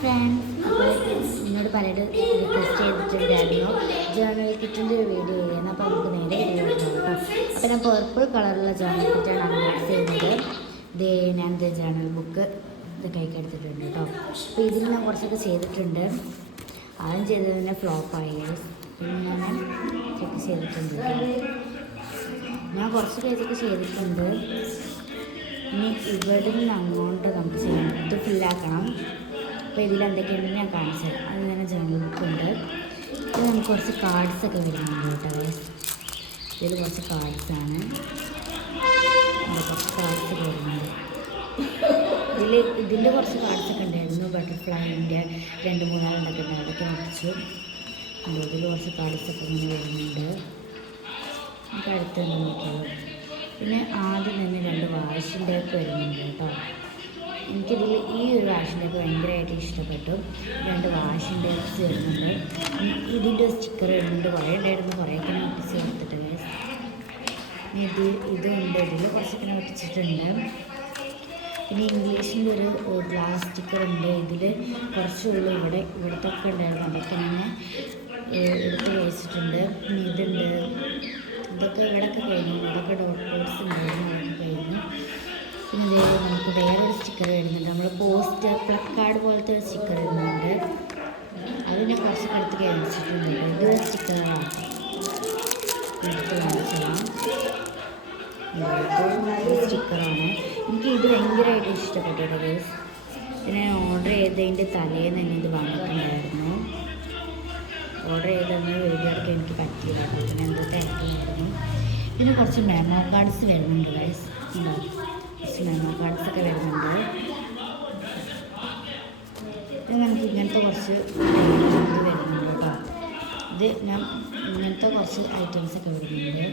Friends, അപ്പോൾ എന്നോട് പലരും റിക്വസ്റ്റ് ചെയ്തിട്ടുണ്ടായിരുന്നു ജേർണൽ കിറ്റിൻ്റെ ഒരു വീഡിയോ ചെയ്യുന്നത്. അപ്പോൾ നമുക്ക് നേരെ വീഡിയോ എടുക്കാം കേട്ടോ. അപ്പോൾ ഞാൻ പർപ്പിൾ കളറുള്ള ജേർണൽ കിറ്റാണ് അൺബോക്സ് ചെയ്യുന്നത്. ഞാൻ ഇത് ജേർണൽ ബുക്ക് ഇത് കൈക്കെടുത്തിട്ടുണ്ട് കേട്ടോ. അപ്പോൾ ഇതിൽ ഞാൻ കുറച്ചൊക്കെ ചെയ്തിട്ടുണ്ട്. ആദ്യം ചെയ്തത് തന്നെ ഫ്ലോപ്പായി. പിന്നെ ഞാൻ ചെക്ക് ചെയ്തിട്ടുണ്ട് കേട്ടോ. ഞാൻ കുറച്ച് പേജൊക്കെ ചെയ്തിട്ടുണ്ട്. ഇനി ഇവിടെ നിന്ന് അങ്ങോട്ട് നമുക്ക് ചെയ്യണം. ഇത് ഫില്ലാക്കണം. അപ്പോൾ ഇതിലെന്തൊക്കെയുണ്ടെന്ന് ഞാൻ കാണിച്ചു തരാം. അത് തന്നെ ജേർണൽ ബുക്കുണ്ട്. ഇത് നമുക്ക് കുറച്ച് കാർഡ്സൊക്കെ വരുന്നുണ്ട് കേട്ടോ. ഇതിൽ കുറച്ച് കാർഡ്സാണ്. കുറച്ച് കാർഡ്സ് വരുന്നുണ്ട്. ഇതിൻ്റെ കുറച്ച് കാർഡ്സൊക്കെ ഉണ്ടായിരുന്നു. ബട്ടർഫ്ലൈൻ്റെ 2-3 അതൊക്കെ ഉണ്ട്. അതൊക്കെ അടിച്ചു. ഇതിൽ കുറച്ച് കാർഡ്സൊക്കെ ഇങ്ങനെ വരുന്നുണ്ട്. നമുക്ക് അടുത്തുണ്ട് നോക്കിയത്. പിന്നെ ആദ്യം തന്നെ 2 വാഷിൻ്റെ ഒക്കെ വരുന്നുണ്ട് കേട്ടോ. എനിക്കിതിൽ ഈ ഒരു വാഷിൻ്റെ ഒക്കെ ഭയങ്കരമായിട്ട് ഇഷ്ടപ്പെട്ടു. 2 വാഷിൻ്റെ വരുന്നുണ്ട്. ഇതിൻ്റെ സ്റ്റിക്കർ വരുന്നുണ്ട്. കുറേ ഉണ്ടായിരുന്നു. കുറേയൊക്കെ ഞാൻ ഒട്ടിച്ച് കൊടുത്തിട്ട് ഇതുണ്ട്. ഇതിൽ കുറച്ചൊക്കെ ഒട്ടിച്ചിട്ടുണ്ട്. പിന്നെ ഇംഗ്ലീഷിൻ്റെ ഒരു ഗ്ലാസ് സ്റ്റിക്കർ ഉണ്ട്. ഇതിൽ കുറച്ചുള്ളൂ. ഇവിടത്തൊക്കെ ഉണ്ടായിരുന്നു. അതൊക്കെ തന്നെ എടുത്ത് വെച്ചിട്ടുണ്ട്. പിന്നെ ഇതുണ്ട്. ഇതൊക്കെ ഇവിടെയൊക്കെ കഴിഞ്ഞു. ഇതൊക്കെ ഡോട്ട്സ് ഉണ്ടായിരുന്നു. അതൊക്കെ കഴിഞ്ഞു. പിന്നെ ഇതേപോലെ നമുക്ക് വേറൊരു സ്റ്റിക്കർ വരുന്നുണ്ട്. നമ്മൾ പോസ്റ്റർ പ്ലക്കാർഡ് പോലത്തെ ഒരു സ്റ്റിക്കർ വരുന്നുണ്ട്. അത് ഞാൻ കുറച്ചൊക്കെ എടുത്ത് കഴിച്ചിട്ടുണ്ട്. ഇത് സ്റ്റിക്കറാണ്. എടുത്ത് കാണിച്ചതാണ്. സ്റ്റിക്കറാണ്. എനിക്ക് ഇത് ഭയങ്കരമായിട്ട് ഇഷ്ടപ്പെട്ടു കേട്ടോ. പിന്നെ ഓർഡർ ചെയ്തതിൻ്റെ തലേന്ന് തന്നെ ഇത് വന്നിട്ടുണ്ടായിരുന്നു. ഓർഡർ ചെയ്തെന്ന് വീഡിയോ എടുക്കാൻ എനിക്ക് പറ്റിയില്ല. പിന്നെ എന്തോ തിരക്കുണ്ടായിരുന്നു. പിന്നെ കുറച്ച് മെമ്മോ കാർഡ്സ് വരുന്നുണ്ട് ഗൈസ്. ഉണ്ടാവും കുറച്ച് മെമ്മോ കാർഡ്സൊക്കെ വരുന്നുണ്ട്. പിന്നെ നമുക്ക് ഇങ്ങനത്തെ കുറച്ച് ഇത് വരുന്നുണ്ട് കേട്ടോ. ഇത് ഞാൻ ഇങ്ങനത്തെ കുറച്ച് ഐറ്റംസൊക്കെ വരുന്നുണ്ട്.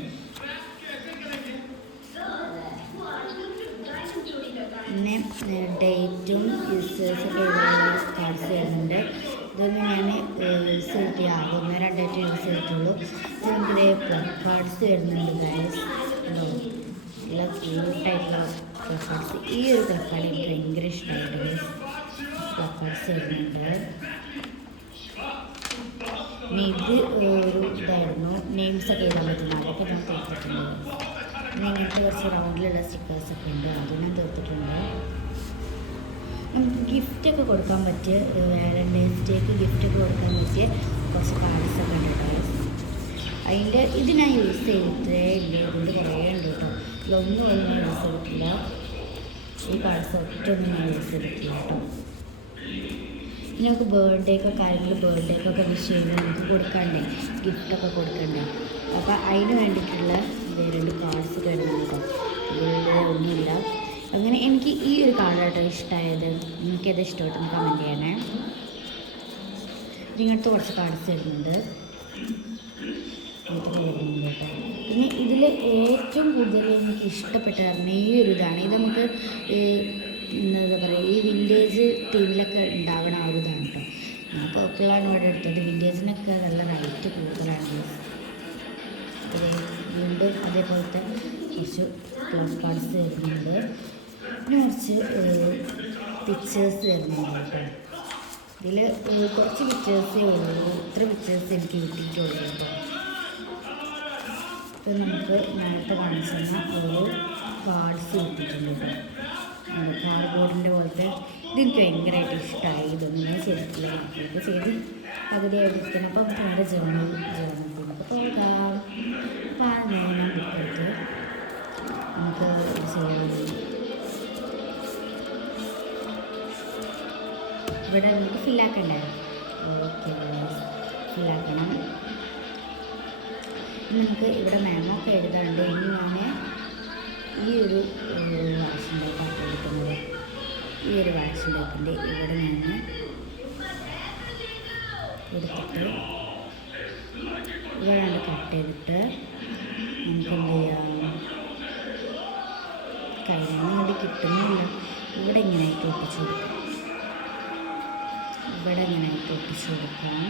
പിന്നെ ഡേറ്റും യൂസേഴ്സൊക്കെ എഴുതുന്ന കാർഡ്സ് വരുന്നുണ്ട്. ഇതൊന്നും ഞാൻ സെലക്ട് ചെയ്യാം. 1-2 യൂസ് ചെയ്തിട്ടുള്ളൂ. ഇത് നമുക്കിതേ കാർഡ്സ് വരുന്നുണ്ട് ഗൈസ്. എല്ലാം ക്യൂട്ടായിട്ടുള്ള കാർഡ്സ്. ഈ ഒരു കാർഡ് എനിക്ക് ഭയങ്കര ഇഷ്ടമായിട്ട് ഗൈസ്. കാർഡ്സ് വരുന്നുണ്ട്. പിന്നെ ഇത് ഒരു ഇതായിരുന്നു. നെയിംസൊക്കെ എഴുതാൻ പറ്റുന്ന അതൊക്കെ ഞാൻ തീർത്തിട്ടുണ്ട്. പിന്നെ ഇങ്ങനത്തെ കുറച്ച് റൗണ്ടിലുള്ള സ്റ്റിക്കേഴ്സൊക്കെ ഉണ്ട്. അതും ഞാൻ തീർത്തിട്ടുണ്ട്. നമുക്ക് ഗിഫ്റ്റൊക്കെ കൊടുക്കാൻ പറ്റിയ വാലൻറ്റൈൻസ് ഡേക്ക് ഗിഫ്റ്റൊക്കെ കൊടുക്കാൻ പറ്റിയ കുറച്ച് കാർഡ്സൊക്കെ ഉണ്ട് കേട്ടോ. അതിൻ്റെ ഇത് ഞാൻ യൂസ് ചെയ്തിട്ടേ ഇല്ല. അതുകൊണ്ട് കുറേ ഉണ്ട് കേട്ടോ. ഇതൊന്നും ഞാൻ യൂസ് ചെയ്തിട്ടില്ല. ഈ കാർഡ്സ് ഒറ്റൊന്നും ഞാൻ യൂസ് ചെയ്തിട്ടില്ല കേട്ടോ. ഇനി നമുക്ക് ബർത്ത്ഡേക്കൊക്കെ ആരെങ്കിലും ബർത്ത്ഡേക്കൊക്കെ വിഷ് ചെയ്യുമ്പോൾ നമുക്ക് കൊടുക്കണ്ടേ, ഗിഫ്റ്റൊക്കെ കൊടുക്കണ്ടേ. അപ്പോൾ അതിന് വേണ്ടിയിട്ടുള്ള 2 കാർഡ്സ് വരുന്നുണ്ട് കേട്ടോ. ഇതിൽ ഒന്നുമില്ല. അങ്ങനെ എനിക്ക് ഈ ഒരു കാർഡാട്ടോ ഇഷ്ടമായത്. എനിക്കത് ഇഷ്ടമായിട്ടൊന്ന് കമൻറ്റ് ചെയ്യണേ. ഇങ്ങനത്തെ കുറച്ച് കാർഡ്സ് വരുന്നുണ്ട്. ഇതൊക്കെ വരുന്നുണ്ട് കേട്ടോ. പിന്നെ ഇതിൽ ഏറ്റവും കൂടുതൽ എനിക്ക് ഇഷ്ടപ്പെട്ട പറഞ്ഞാൽ ഈ ഒരു ഇതാണ്. ഇത് നമുക്ക് എന്താ പറയുക, ഈ വിൻറ്റേജ് ടീമിലൊക്കെ ഉണ്ടാവണ ആ ഒരു ഇതാണ് കേട്ടോ. ഞാൻ പർപ്പിളാണ് ഇവിടെ എടുത്തത്. വിൻറ്റേജിനൊക്കെ നല്ല റേറ്റ് കൂടുതലാണ്. വീണ്ടും അതേപോലത്തെ കുറച്ച് പ്ലസ് കാർഡ്സ് വരുന്നുണ്ട്. പിന്നെ കുറച്ച് പിക്ചേഴ്സ് വരുന്നുണ്ട് കേട്ടോ. ഇതിൽ കുറച്ച് പിക്ചേഴ്സേ ഉള്ളൂ. ഇത്ര പിക്ചേഴ്സ് എനിക്ക് കിട്ടിയിട്ടുള്ളൂ കേട്ടോ. ഇപ്പം നമുക്ക് നേരത്തെ കാണിച്ചിരുന്ന ഒരു കാർഡ്സ് കിട്ടിയിട്ടുണ്ട് കേട്ടോ. കാർഡ്ബോർഡിൻ്റെ പോലത്തെ. ഇതെനിക്ക് ഭയങ്കരമായിട്ട് ഇഷ്ടമായി. ഇതൊന്നും ഞാൻ ചെയ്തിട്ടില്ല. ഇത് ചെയ്ത് പകുതിയായിട്ടിരിക്കണം. അപ്പം നമ്മുടെ ജേർണലിലേക്ക് പോകാം. അപ്പോൾ ആ ഞാൻ ബുക്കെടുത്ത് നമുക്ക് ചെയ്യാൻ ഇവിടെ നമുക്ക് ഫില്ലാക്കണ്ടേ. ഓക്കെ, ഫില്ലാക്കണം. നമുക്ക് ഇവിടെ മെമ്മൊക്കെ എഴുതാറുണ്ട്. ഇനി ഞാൻ ഈ ഒരു വാക്സിൻ്റെ കട്ട് എടുക്കുന്നത്. ഈ ഒരു വാക്സിൻ്റെ കട്ടിൻ്റെ ഇവിടെ ഞാൻ എടുത്തിട്ട് ഇവിടെ കട്ട് ചെയ്തിട്ട് നമുക്ക് എന്ത് ചെയ്യാം, കയ്യിൽ ഇങ്ങോട്ട് കിട്ടുന്നില്ല. ഇവിടെ ഇങ്ങനെയായിട്ട് ഒട്ടിച്ചു കൊടുക്കാം. ഇവിടെ ഇങ്ങനെയായിട്ട് ഒട്ടിച്ചു കൊടുക്കാം.